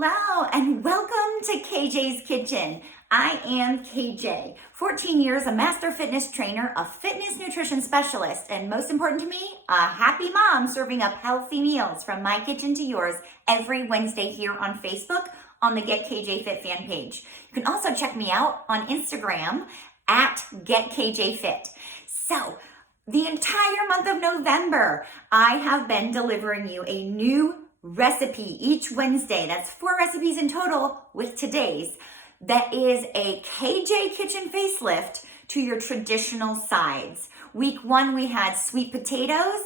Hello and welcome to KJ's Kitchen. I am KJ, 14 years a master fitness trainer, a fitness nutrition specialist, and most important to me, a happy mom serving up healthy meals from my kitchen to yours every Wednesday here on Facebook on the Get KJ Fit fan page. You can also check me out on Instagram at Get KJ Fit. So, the entire month of November, I have been delivering you a new recipe each Wednesday. That's 4 recipes in total with today's. That is a KJ kitchen facelift to your traditional sides. Week 1, we had sweet potatoes.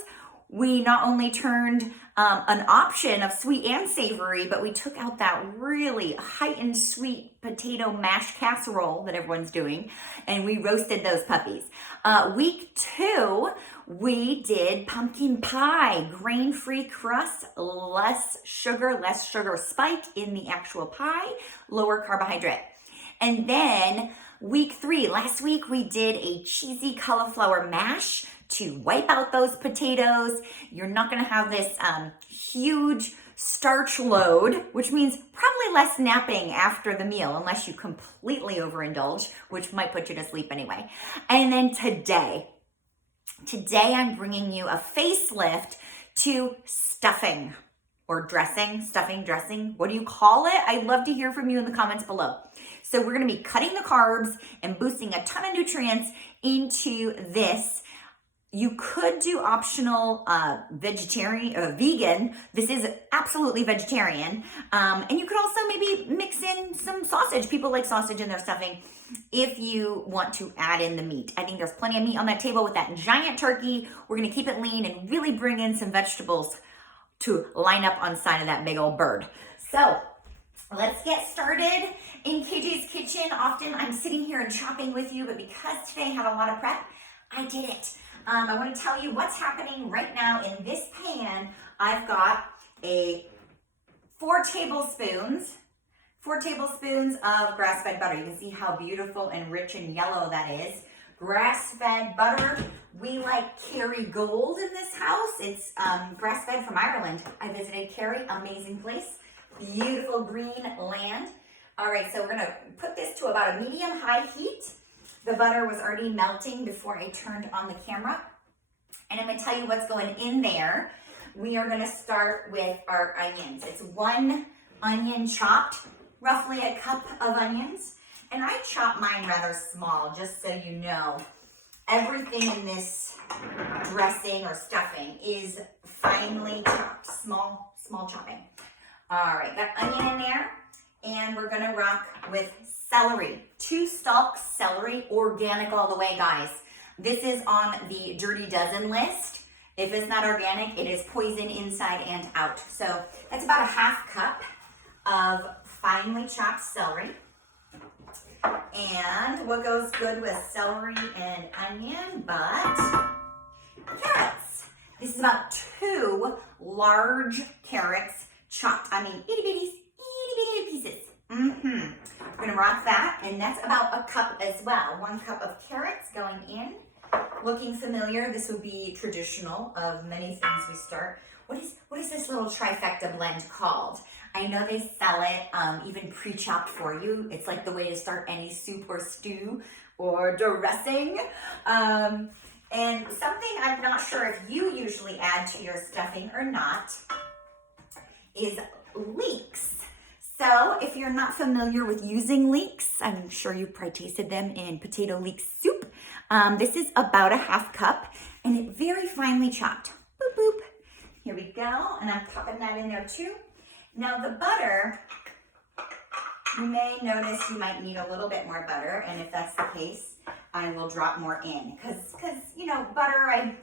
We not only turned an option of sweet and savory, but we took out that really heightened sweet potato mashed casserole that everyone's doing, and we roasted those puppies. Week 2, we did pumpkin pie, grain-free crust, less sugar spike in the actual pie, lower carbohydrate. And then week 3, last week we did a cheesy cauliflower mash to wipe out those potatoes. You're not gonna have this huge starch load, which means probably less napping after the meal unless you completely overindulge, which might put you to sleep anyway. And then today I'm bringing you a facelift to stuffing or dressing, stuffing, dressing. What do you call it? I'd love to hear from you in the comments below. So we're gonna be cutting the carbs and boosting a ton of nutrients into this. You could do optional vegetarian or vegan. This is absolutely vegetarian. And you could also maybe mix in some sausage. People like sausage in their stuffing if you want to add in the meat. I think there's plenty of meat on that table with that giant turkey. We're gonna keep it lean and really bring in some vegetables to line up on side of that big old bird. So let's get started in KJ's Kitchen. Often I'm sitting here and chopping with you, but because today I had a lot of prep, I did it. I want to tell you what's happening right now in this pan. I've got 4 tablespoons of grass-fed butter. You can see how beautiful and rich and yellow that is. Grass-fed butter. We like Kerrygold in this house. It's grass-fed from Ireland. I visited Kerry, amazing place. Beautiful green land. All right, so we're gonna put this to about a medium-high heat. The butter was already melting before I turned on the camera. And I'm gonna tell you what's going in there. We are gonna start with our onions. It's 1 onion chopped, roughly a cup of onions. And I chop mine rather small, just so you know. Everything in this dressing or stuffing is finely chopped, small chopping. All right, got onion in there. And we're gonna rock with celery. 2 stalks celery, organic all the way, guys. This is on the Dirty Dozen list. If it's not organic, it is poison inside and out. So that's about a 1/2 cup of finely chopped celery. And what goes good with celery and onion, but carrots. This is about 2 large carrots chopped. I mean, itty bitty pieces. We're gonna rock that, and that's about a cup as well. 1 cup of carrots going in. Looking familiar, this would be traditional of many things we start. What is this little trifecta blend called? I know they sell it even pre-chopped for you. It's like the way to start any soup or stew or dressing. And something I'm not sure if you usually add to your stuffing or not is leeks. So if you're not familiar with using leeks, I'm sure you've probably tasted them in potato leek soup. This is about a 1/2 cup and it very finely chopped. Boop, boop. Here we go. And I'm popping that in there too. Now the butter, you may notice you might need a little bit more butter. And if that's the case, I will drop more in. Cause you know, butter, I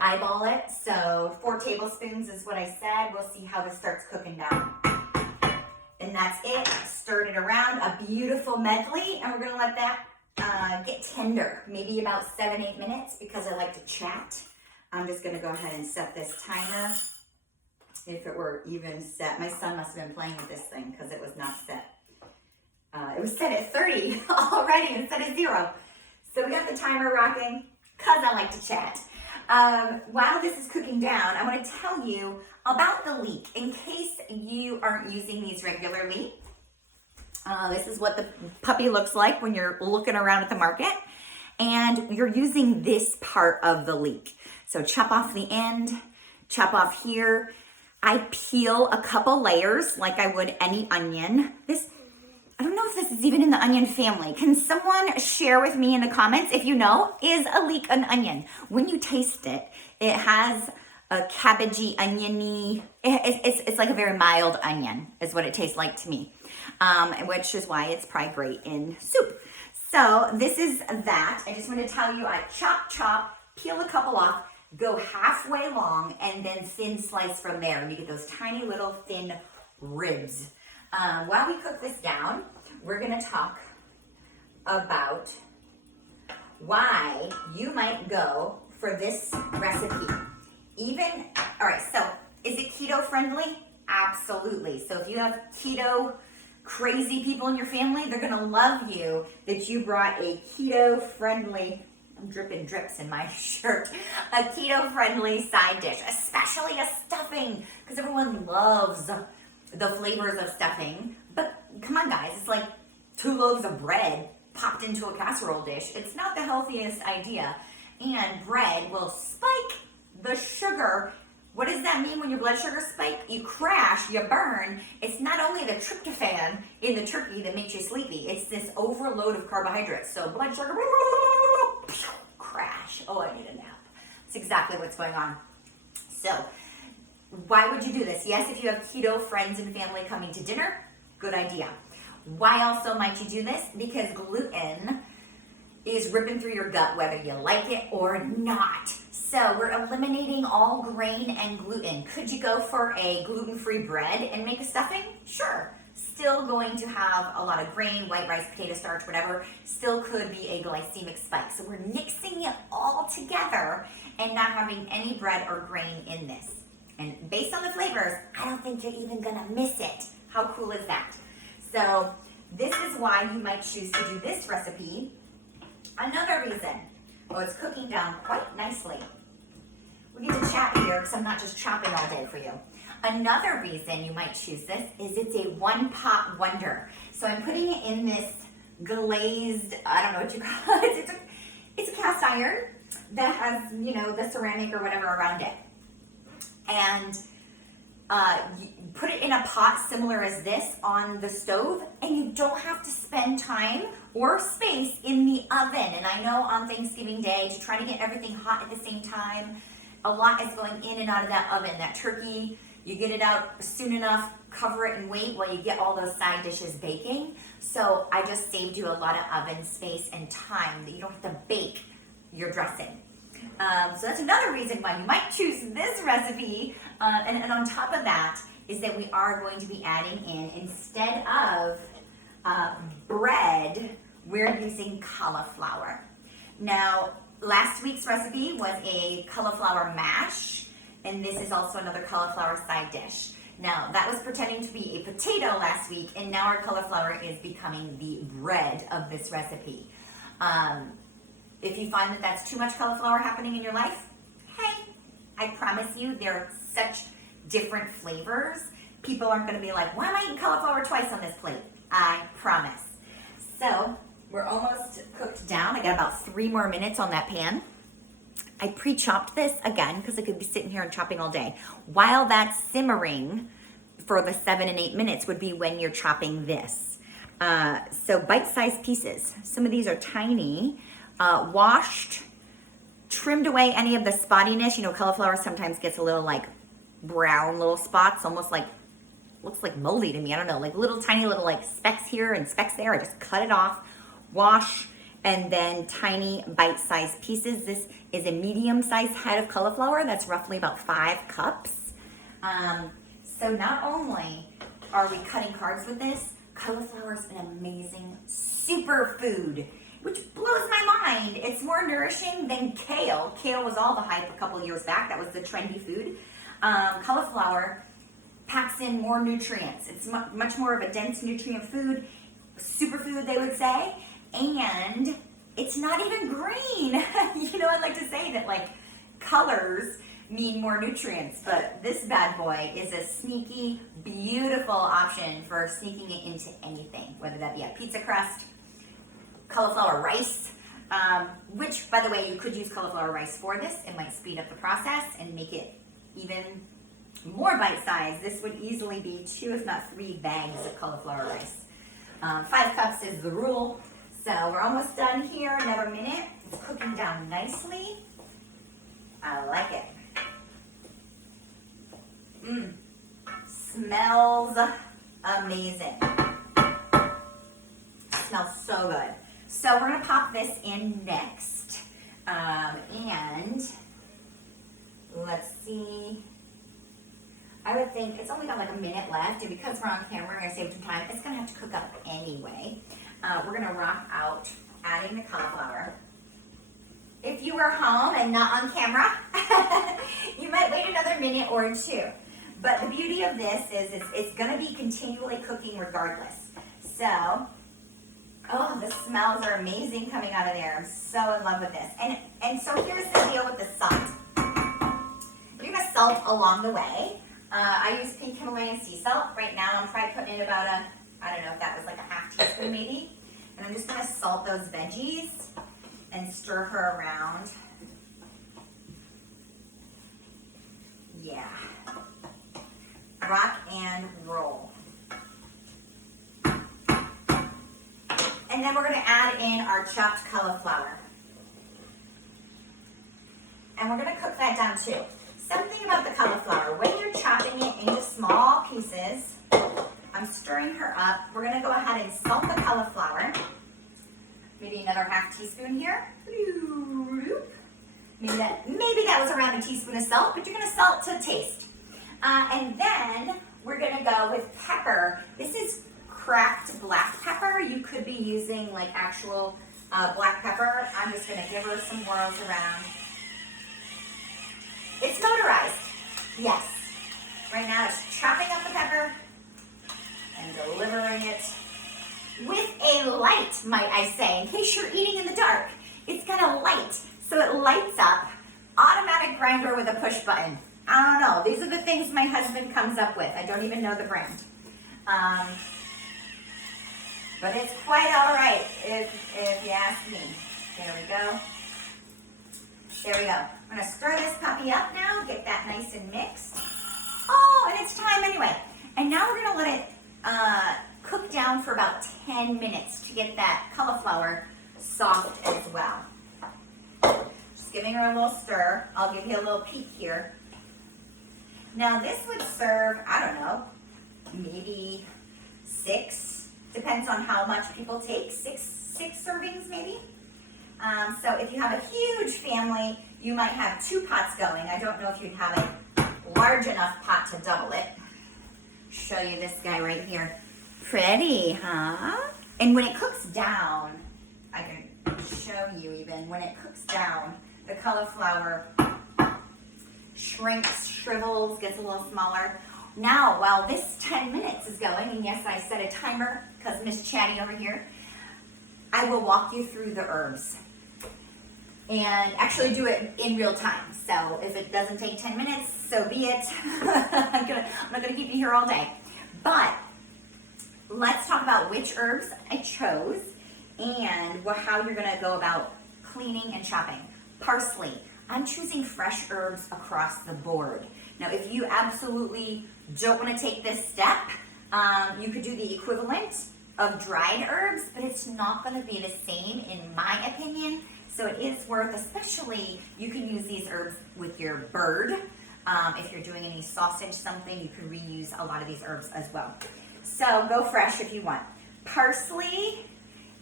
eyeball it. So 4 tablespoons is what I said. We'll see how this starts cooking down. And that's it. Stirred it around, a beautiful medley, and we're gonna let that get tender, maybe about 7-8 minutes, because I like to chat. I'm just gonna go ahead and set this timer. If it were even set, my son must have been playing with this thing because it was not set. It was set at 30 already instead of 0. So we got the timer rocking because I like to chat. While this is cooking down, I want to tell you about the leek in case you aren't using these regularly. This is what the puppy looks like when you're looking around at the market, and you're using this part of the leek. So chop off the end, chop off here. I peel a couple layers like I would any onion. I don't know if this is even in the onion family. Can someone share with me in the comments if you know, is a leek an onion? When you taste it, it has a cabbagey, oniony, it's like a very mild onion is what it tastes like to me, which is why it's probably great in soup. So this is that. I just want to tell you, I chop, peel a couple off, go halfway long, and then thin slice from there. And you get those tiny little thin ribs. While we cook this down, we're gonna talk about why you might go for this recipe. All right, so is it keto friendly? Absolutely. So if you have keto crazy people in your family, they're gonna love you that you brought a keto friendly, I'm dripping drips in my shirt, a keto friendly side dish, especially a stuffing, because everyone loves the flavors of stuffing. But come on guys, it's like 2 loaves of bread popped into a casserole dish. It's not the healthiest idea. And bread will spike the sugar. What does that mean when your blood sugar spike? You crash, you burn. It's not only the tryptophan in the turkey that makes you sleepy, it's this overload of carbohydrates. So blood sugar, crash. Oh, I need a nap. That's exactly what's going on. So why would you do this? Yes, if you have keto friends and family coming to dinner, good idea. Why also might you do this? Because gluten is ripping through your gut whether you like it or not. So we're eliminating all grain and gluten. Could you go for a gluten-free bread and make a stuffing? Sure. Still going to have a lot of grain, white rice, potato starch, whatever. Still could be a glycemic spike. So we're mixing it all together and not having any bread or grain in this. And based on the flavors, I don't think you're even gonna miss it. How cool is that? So this is why you might choose to do this recipe. Another reason, it's cooking down quite nicely. We get to chat here because I'm not just chopping all day for you. Another reason you might choose this is it's a one-pot wonder. So I'm putting it in this glazed, I don't know what you call it. It's a cast iron that has, the ceramic or whatever around it. And you put it in a pot similar as this on the stove, and you don't have to spend time or space in the oven. And I know on Thanksgiving Day, to try to get everything hot at the same time, a lot is going in and out of that oven. That turkey, you get it out soon enough, cover it and wait while you get all those side dishes baking. So I just saved you a lot of oven space and time that you don't have to bake your dressing. So that's another reason why you might choose this recipe. And on top of that is that we are going to be adding in, instead of bread, we're using cauliflower. Now, last week's recipe was a cauliflower mash, and this is also another cauliflower side dish. Now, that was pretending to be a potato last week, and now our cauliflower is becoming the bread of this recipe. If you find that that's too much cauliflower happening in your life, hey, I promise you there are such different flavors. People aren't going to be like, why am I eating cauliflower twice on this plate? I promise. So we're almost cooked down. I got about 3 more minutes on that pan. I pre-chopped this again because I could be sitting here and chopping all day. While that's simmering for the 7 and 8 minutes would be when you're chopping this. So bite-sized pieces. Some of these are tiny. Washed, trimmed away any of the spottiness. Cauliflower sometimes gets a little like brown little spots, almost like, looks like moldy to me. I don't know, like tiny little like specks here and specks there. I just cut it off, wash, and then tiny bite-sized pieces. This is a medium-sized head of cauliflower. That's roughly about 5 cups. So not only are we cutting carbs with this, cauliflower is an amazing superfood, which blows my mind. It's more nourishing than kale. Kale was all the hype a couple years back. That was the trendy food. Cauliflower packs in more nutrients. It's much more of a dense nutrient food, superfood they would say, and it's not even green. I like to say that colors mean more nutrients, but this bad boy is a sneaky, beautiful option for sneaking it into anything, whether that be a pizza crust, cauliflower rice, which, by the way, you could use cauliflower rice for this. It might speed up the process and make it even more bite-sized. This would easily be 2, if not 3 bags of cauliflower rice. 5 cups is the rule. So we're almost done here, another minute. It's cooking down nicely. I like it. Smells amazing. Smells so good. So we're gonna pop this in next. And let's see. I would think it's only got like a minute left, and because we're on camera, we're gonna save some time. It's gonna have to cook up anyway. We're gonna rock out adding the cauliflower. If you were home and not on camera, you might wait another minute or 2. But the beauty of this is it's gonna be continually cooking regardless. So, oh, the smells are amazing coming out of there. I'm so in love with this. And so here's the deal with the salt. You're gonna salt along the way. I use pink Himalayan sea salt. Right now I'm probably putting in about I don't know if that was like a half teaspoon maybe. And I'm just gonna salt those veggies and stir her around. Yeah. Rock and roll. And then we're gonna add in our chopped cauliflower. And we're gonna cook that down too. Something about the cauliflower, when you're chopping it into small pieces, I'm stirring her up. We're gonna go ahead and salt the cauliflower. Maybe another half teaspoon here. Maybe that was around a teaspoon of salt, but you're gonna salt to taste. And then we're gonna go with pepper. This is cracked black pepper. You could be using like actual black pepper. I'm just gonna give her some whirls around. It's motorized, yes. Right now it's chopping up the pepper and delivering it with a light, might I say, in case you're eating in the dark. It's got a light, so it lights up. Automatic grinder with a push button. I don't know, these are the things my husband comes up with. I don't even know the brand. But it's quite all right, if you ask me. There we go. There we go. I'm gonna stir this puppy up now, get that nice and mixed. Oh, and it's time anyway. And now we're gonna let it cook down for about 10 minutes to get that cauliflower soft as well. Just giving her a little stir. I'll give you a little peek here. Now this would serve, I don't know, maybe 6, depends on how much people take, 6 servings maybe. So if you have a huge family, you might have 2 pots going. I don't know if you'd have a large enough pot to double it. Show you this guy right here. Pretty, huh? And when it cooks down, I can show you even, when it cooks down, the cauliflower shrinks, shrivels, gets a little smaller. Now, while this 10 minutes is going, and yes, I set a timer because Miss Chatty over here, I will walk you through the herbs and actually do it in real time. So if it doesn't take 10 minutes, so be it. I'm not gonna keep you here all day. But let's talk about which herbs I chose and how you're gonna go about cleaning and chopping. Parsley. I'm choosing fresh herbs across the board. Now, if you absolutely don't want to take this step, you could do the equivalent of dried herbs, but it's not going to be the same in my opinion. So it is worth, especially you can use these herbs with your bird. If you're doing any sausage, something, you can reuse a lot of these herbs as well. So go fresh if you want. Parsley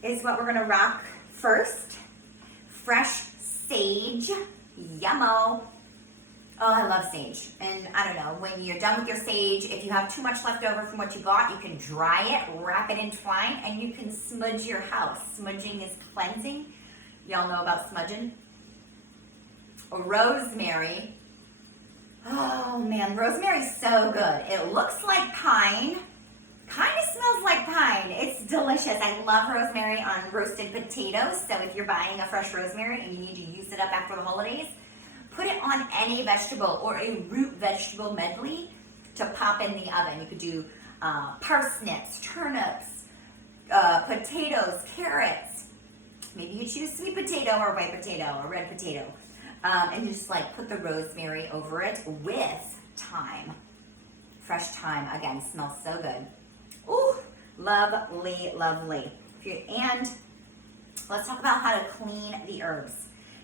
is what we're going to rock first. Fresh sage. Yummo. Oh, I love sage. And I don't know, when you're done with your sage, if you have too much left over from what you bought, you can dry it, wrap it in twine, and you can smudge your house. Smudging is cleansing. Y'all know about smudging? Rosemary. Oh man, rosemary's so good. It looks like pine. Kind of smells like pine. It's delicious. I love rosemary on roasted potatoes. So if you're buying a fresh rosemary and you need to use it up after the holidays, Put it on any vegetable or a root vegetable medley to pop in the oven. You could do parsnips, turnips, potatoes, carrots. Maybe you choose sweet potato or white potato or red potato. And just like put the rosemary over it with thyme. Fresh thyme, again, smells so good. Ooh, lovely, lovely. And let's talk about how to clean the herbs.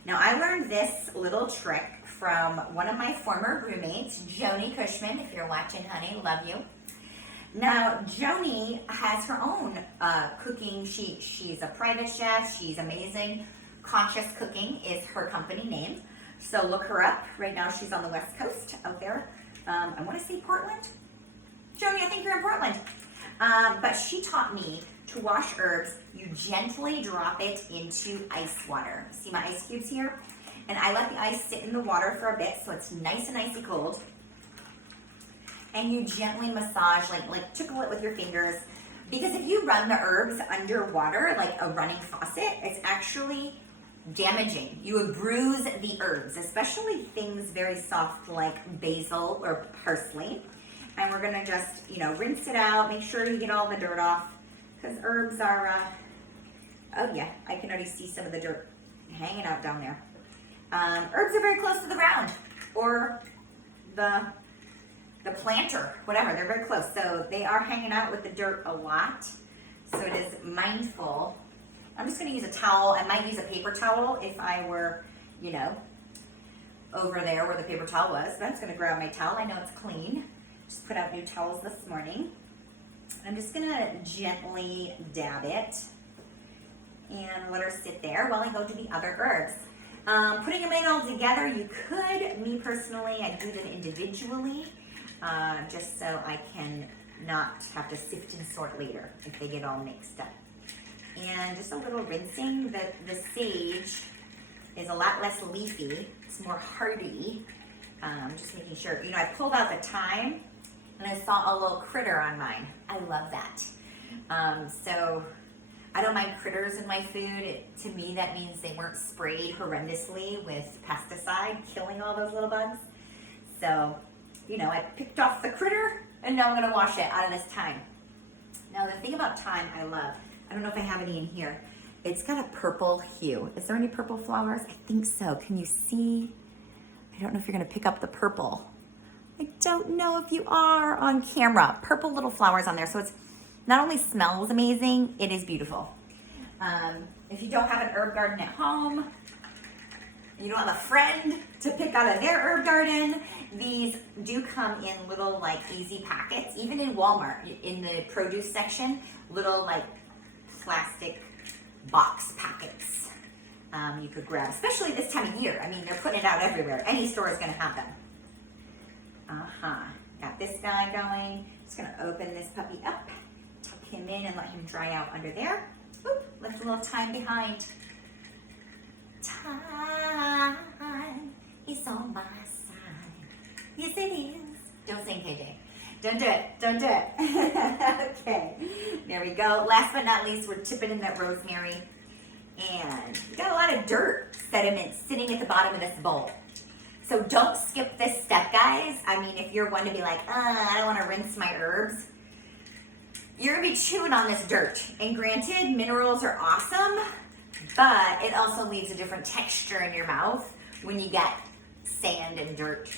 Now, I learned this little trick from one of my former roommates, Joni Cushman. If you're watching, honey, love you. Now, Joni has her own cooking. She's a private chef. She's amazing. Conscious Cooking is her company name. So look her up. Right now, she's on the West Coast out there. I want to say Portland. Joni, I think you're in Portland. But she taught me to wash herbs. You gently drop it into ice water. See my ice cubes here? And I let the ice sit in the water for a bit so it's nice and icy cold. And you gently massage, like tickle it with your fingers. Because if you run the herbs under water, like a running faucet, it's actually damaging. You would bruise the herbs, especially things very soft like basil or parsley. And we're gonna just, rinse it out. Make sure you get all the dirt off. Because herbs are, oh yeah, I can already see some of the dirt hanging out down there. Herbs are very close to the ground or the planter, whatever, they're very close. So they are hanging out with the dirt a lot. So it is mindful. I'm just gonna use a towel. I might use a paper towel if I were, over there where the paper towel was. But I'm just gonna grab my towel. I know it's clean. Just put out new towels this morning. I'm just gonna gently dab it and let her sit there while I go to the other herbs. Putting them in all together, you could. Me personally, I do them individually, just so I can not have to sift and sort later if they get all mixed up. And just a little rinsing. The sage is a lot less leafy. It's more hardy. Just making sure. I pulled out the thyme and I saw a little critter on mine. I love that. So I don't mind critters in my food. To me, that means they weren't sprayed horrendously with pesticide, killing all those little bugs. So, I picked off the critter and now I'm gonna wash it out of this thyme. Now the thing about thyme I love, I don't know if I have any in here. It's got a purple hue. Is there any purple flowers? I think so. Can you see? I don't know if you're gonna pick up the purple. I don't know if you are on camera. Purple little flowers on there. So it's not only smells amazing, it is beautiful. If you don't have an herb garden at home, you don't have a friend to pick out of their herb garden, these do come in little easy packets, even in Walmart, in the produce section, little plastic box packets you could grab, especially this time of year. I mean, they're putting it out everywhere. Any store is gonna have them. Got this guy going. Just gonna open this puppy up, tuck him in and let him dry out under there. Oop, left a little thyme behind. Time is on my side. Yes, it is. Don't sing, KJ. Don't do it. Don't do it. Okay. There we go. Last but not least, we're tipping in that rosemary. And we got a lot of dirt sediment sitting at the bottom of this bowl. So don't skip this step, guys. I mean, if you're one to be like, I don't want to rinse my herbs, you're going to be chewing on this dirt. And granted, minerals are awesome, but it also leaves a different texture in your mouth when you get sand and dirt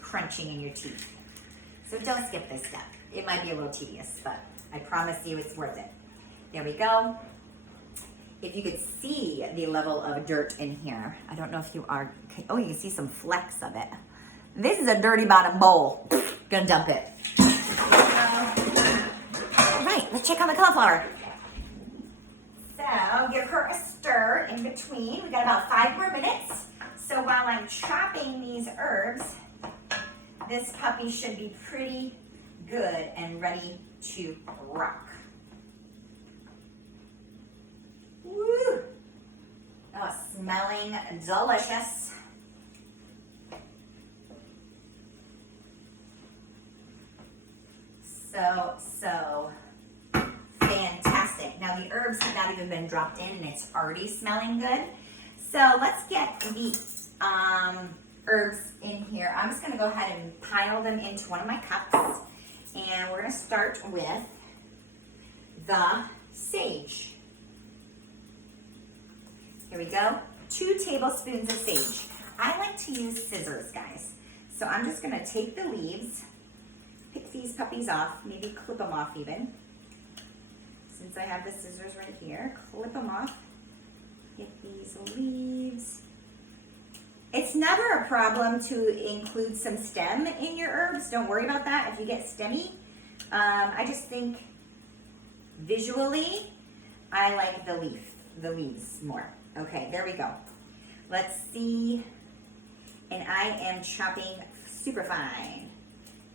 crunching in your teeth. So don't skip this step. It might be a little tedious, but I promise you it's worth it. There we go. If you could see the level of dirt in here, I don't know if you are, oh, you can see some flecks of it. This is a dirty bottom bowl. Gonna dump it. All right, let's check on the cauliflower. So give her a stir in between. We got about 5 more minutes. So while I'm chopping these herbs, this puppy should be pretty good and ready to rock. Woo! Oh, smelling delicious. So fantastic. Now the herbs have not even been dropped in and it's already smelling good. So let's get the herbs in here. I'm just gonna go ahead and pile them into one of my cups. And we're gonna start with the sage. Here we go, 2 tablespoons of sage. I like to use scissors, guys. So I'm just gonna take the leaves, pick these puppies off, maybe clip them off even. Since I have the scissors right here, clip them off. Get these leaves. It's never a problem to include some stem in your herbs. Don't worry about that if you get stemmy. I just think visually, I like the leaves more. Okay, there we go. Let's see. And I am chopping super fine.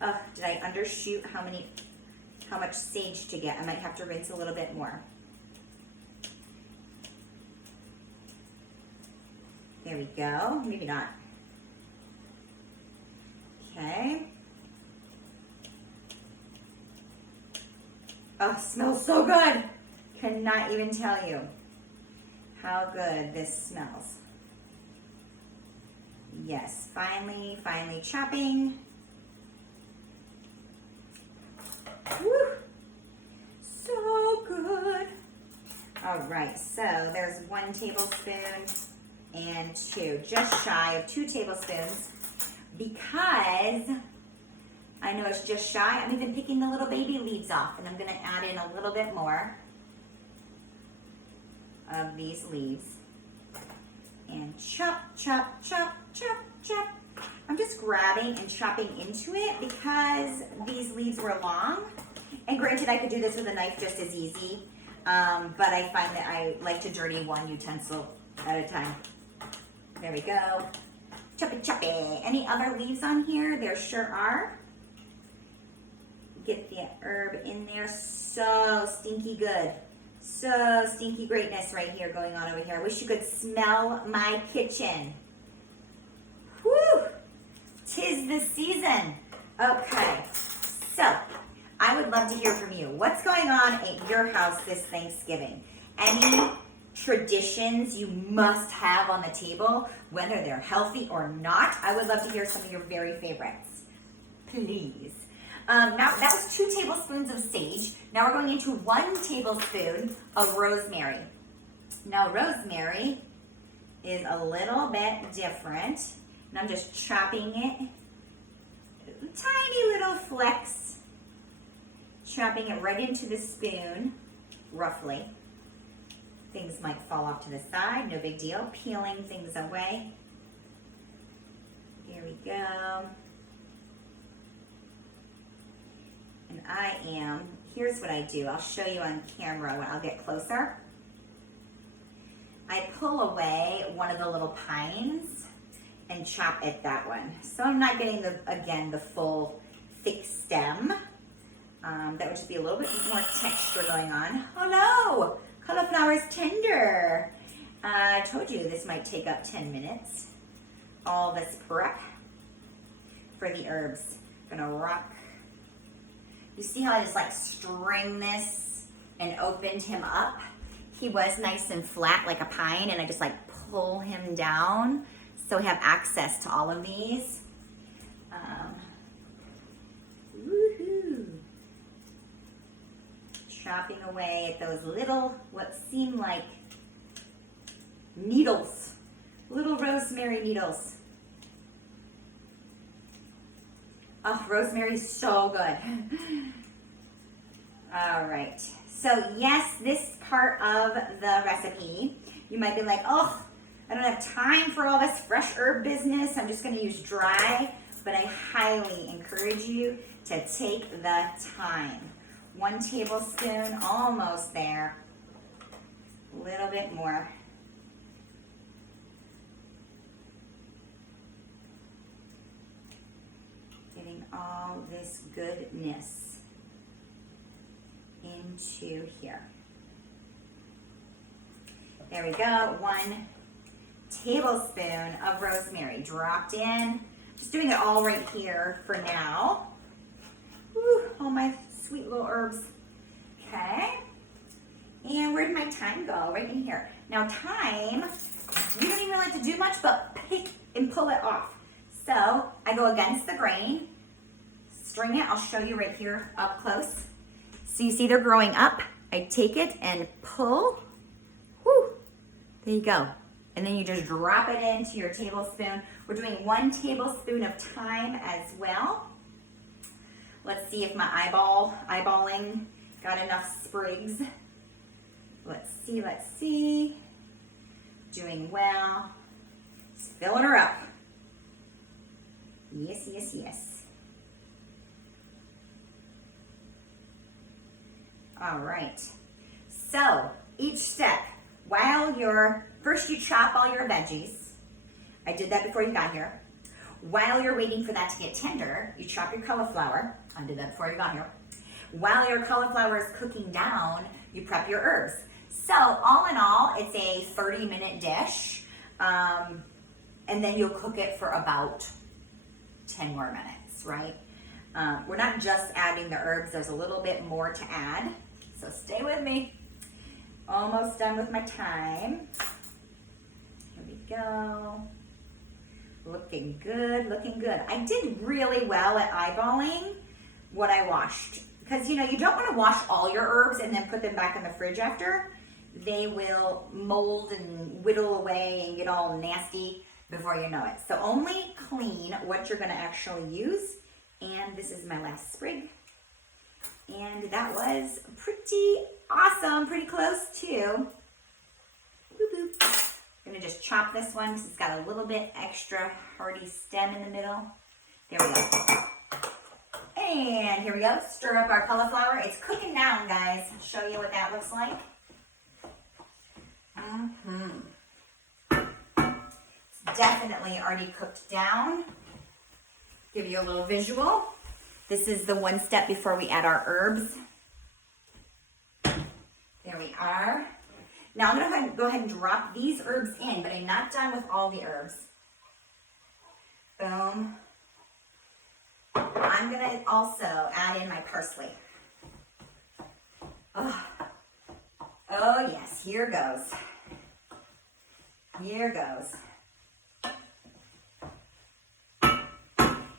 Oh, did I undershoot how much sage to get? I might have to rinse a little bit more. There we go, maybe not. Okay. Oh, smells so good. Cannot even tell you how good this smells. Yes, finally chopping. Woo! So good. All right, so there's 1 tablespoon and 2, just shy of 2 tablespoons, because I know it's just shy. I'm even picking the little baby leaves off, and I'm gonna add in a little bit more of these leaves. And chop, chop, chop, chop, chop. I'm just grabbing and chopping into it because these leaves were long. And granted, I could do this with a knife just as easy, but I find that I like to dirty 1 utensil at a time. There we go. Chop it, chop it. Any other leaves on here? There sure are. Get the herb in there. So stinky good. So stinky greatness right here going on over here. I wish you could smell my kitchen. Whew! 'Tis the season. Okay, so I would love to hear from you. What's going on at your house this Thanksgiving? Any traditions you must have on the table, whether they're healthy or not? I would love to hear some of your very favorites. Please. Now that was 2 tablespoons of sage. Now we're going into 1 tablespoon of rosemary. Now rosemary is a little bit different, and I'm just chopping it, tiny little flecks, chopping it right into the spoon, roughly. Things might fall off to the side, no big deal. Peeling things away. Here we go. And here's what I do. I'll show you on camera when I'll get closer. I pull away one of the little pines and chop at that one. So I'm not getting, the full thick stem. That would just be a little bit more texture going on. Oh no! Cauliflower is tender. I told you this might take up 10 minutes. All this prep for the herbs. Gonna rock. You see how I just like string this and opened him up? He was nice and flat like a pine, and I just like pull him down so we have access to all of these. Woohoo! Chopping away at those little, what seem like needles, little rosemary needles. Oh, rosemary's so good. All right. So yes, this part of the recipe, you might be like, oh, I don't have time for all this fresh herb business. I'm just going to use dry, but I highly encourage you to take the time. 1 tablespoon, almost there. A little bit more. Getting all this goodness into here. There we go. 1 tablespoon of rosemary dropped in. Just doing it all right here for now. Whew, all my sweet little herbs. Okay. And where did my thyme go? Right in here. Now thyme, you don't even have to do much but pick and pull it off. So I go against the grain, string it. I'll show you right here up close. So you see they're growing up. I take it and pull. Whew, there you go. And then you just drop it into your tablespoon. We're doing 1 tablespoon of thyme as well. Let's see if my eyeballing got enough sprigs. Let's see. Doing well. Just filling her up. Yes, yes, yes. All right. So each step, first you chop all your veggies. I did that before you got here. While you're waiting for that to get tender, you chop your cauliflower. I did that before you got here. While your cauliflower is cooking down, you prep your herbs. So all in all, it's a 30-minute dish. And then you'll cook it for about 10 more minutes, right? We're not just adding the herbs. There's a little bit more to add. So stay with me. Almost done with my thyme. Here we go. Looking good, looking good. I did really well at eyeballing what I washed. Because, you don't want to wash all your herbs and then put them back in the fridge after. They will mold and whittle away and get all nasty before you know it. So only clean what you're going to actually use. And this is my last sprig. And that was pretty awesome, pretty close too. Boop, boop. I'm gonna just chop this one because it's got a little bit extra hardy stem in the middle. There we go. And here we go, stir up our cauliflower. It's cooking down, guys. I'll show you what that looks like. It's definitely already cooked down. Give you a little visual. This is the one step before we add our herbs. There we are. Now I'm going to go ahead and drop these herbs in, but I'm not done with all the herbs. Boom. I'm going to also add in my parsley. Oh yes, here goes. Here goes.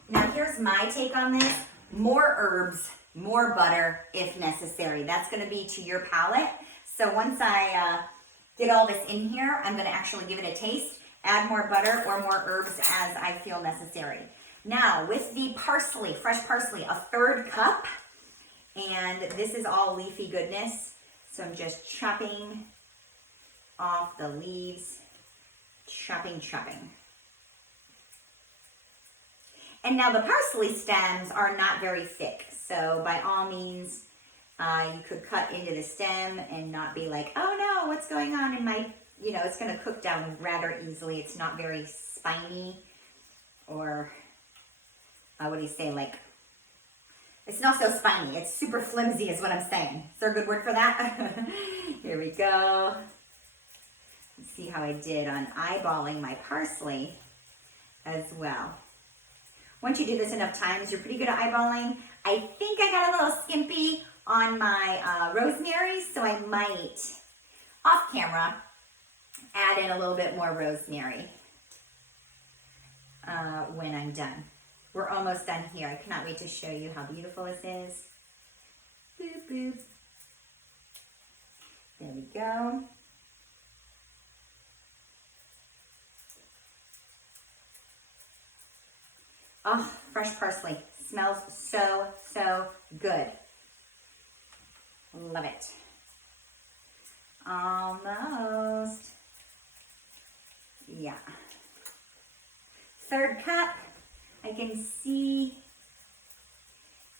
Now here's my take on this. More herbs, more butter if necessary. That's going to be to your palate. So once I get all this in here, I'm going to actually give it a taste, add more butter or more herbs as I feel necessary. Now with the parsley, fresh parsley, a 1/3 cup, and this is all leafy goodness. So I'm just chopping off the leaves, chopping. And now the parsley stems are not very thick. So by all means, you could cut into the stem and not be like, oh no, what's going on in my, it's going to cook down rather easily. It's not very spiny or, what do you say, like, it's not so spiny. It's super flimsy is what I'm saying. Is there a good word for that? Here we go. Let's see how I did on eyeballing my parsley as well. Once you do this enough times, you're pretty good at eyeballing. I think I got a little skimpy on my rosemary, so I might, off camera, add in a little bit more rosemary when I'm done. We're almost done here. I cannot wait to show you how beautiful this is. Boop, boop. There we go. Oh, fresh parsley. Smells so, so good. Love it. Almost. Yeah. 1/3 cup. I can see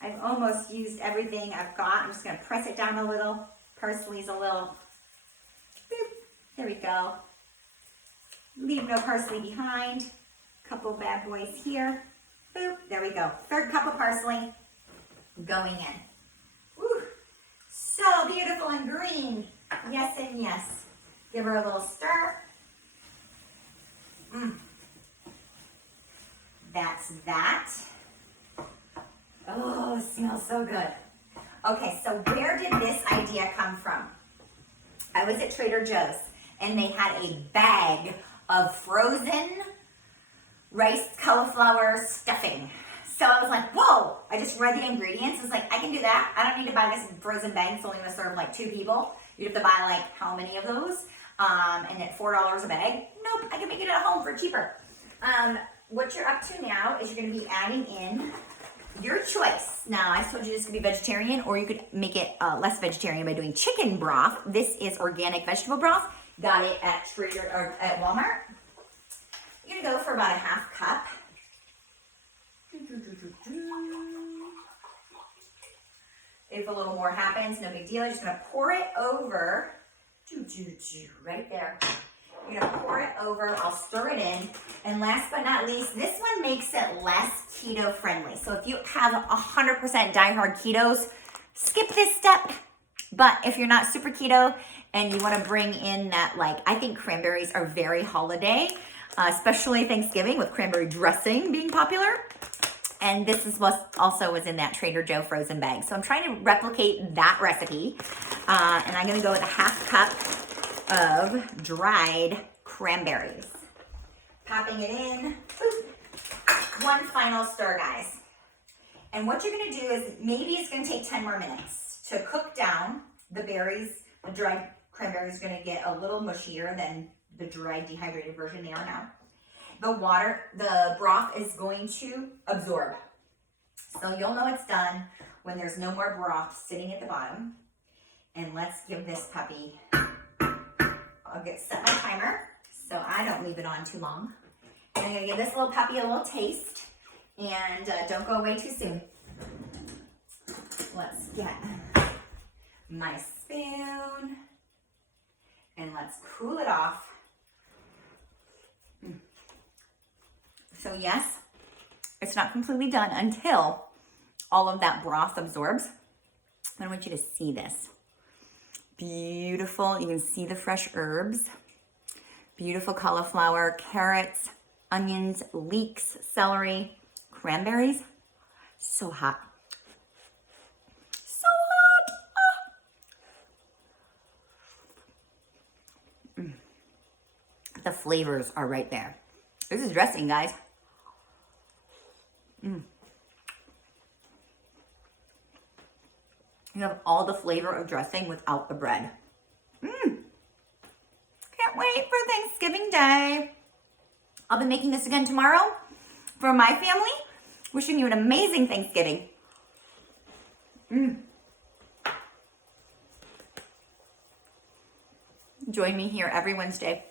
I've almost used everything I've got. I'm just going to press it down a little. Parsley's a little, boop. There we go. Leave no parsley behind. Couple bad boys here. Boop. There we go. 1/3 cup of parsley going in. Woo. So beautiful and green. Yes and yes. Give her a little stir. That's that. Oh, it smells so good. Okay, so where did this idea come from? I was at Trader Joe's and they had a bag of frozen rice cauliflower stuffing. So I was like, whoa, I just read the ingredients. I was like, I can do that. I don't need to buy this frozen bag. It's only gonna serve like 2 people. You'd have to buy like how many of those? And at $4 a bag. Nope, I can make it at home for cheaper. What you're up to now is you're gonna be adding in your choice. Now, I told you this could be vegetarian, or you could make it less vegetarian by doing chicken broth. This is organic vegetable broth. Got it at at Walmart. You're gonna go for about a 1/2 cup. If a little more happens, no big deal. You're just gonna pour it over, right there. You're gonna pour it over, I'll stir it in. And last but not least, this one makes it less keto friendly. So if you have 100% diehard ketos, skip this step. But if you're not super keto and you wanna bring in that, like, I think cranberries are very holiday, especially Thanksgiving with cranberry dressing being popular. And this is what also was in that Trader Joe frozen bag. So I'm trying to replicate that recipe. And I'm gonna go with a 1/2 cup of dried cranberries. Popping it in. One final stir, guys. And what you're gonna do is, maybe it's gonna take 10 more minutes to cook down the berries. The dried cranberries are gonna get a little mushier than the dried dehydrated version they are now. The broth is going to absorb. So you'll know it's done when there's no more broth sitting at the bottom. And let's give this puppy, I'll set my timer so I don't leave it on too long. And I'm gonna give this little puppy a little taste, and don't go away too soon. Let's get my spoon and let's cool it off. So yes, it's not completely done until all of that broth absorbs. I want you to see this. Beautiful, you can see the fresh herbs. Beautiful cauliflower, carrots, onions, leeks, celery, cranberries. So hot. So hot. The flavors are right there. This is dressing, guys. You have all the flavor of dressing without the bread. Can't wait for Thanksgiving Day. I'll be making this again tomorrow for my family. Wishing you an amazing Thanksgiving. Join me here every Wednesday.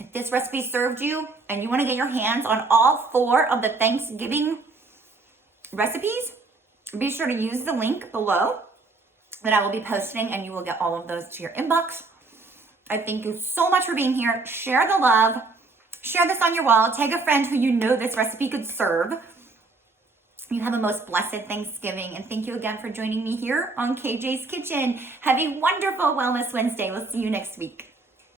If this recipe served you and you want to get your hands on all 4 of the Thanksgiving recipes, be sure to use the link below that I will be posting, and you will get all of those to your inbox. I thank you so much for being here. Share the love. Share this on your wall. Tag a friend who you know this recipe could serve. You have a most blessed Thanksgiving, and thank you again for joining me here on KJ's Kitchen. Have a wonderful Wellness Wednesday. We'll see you next week.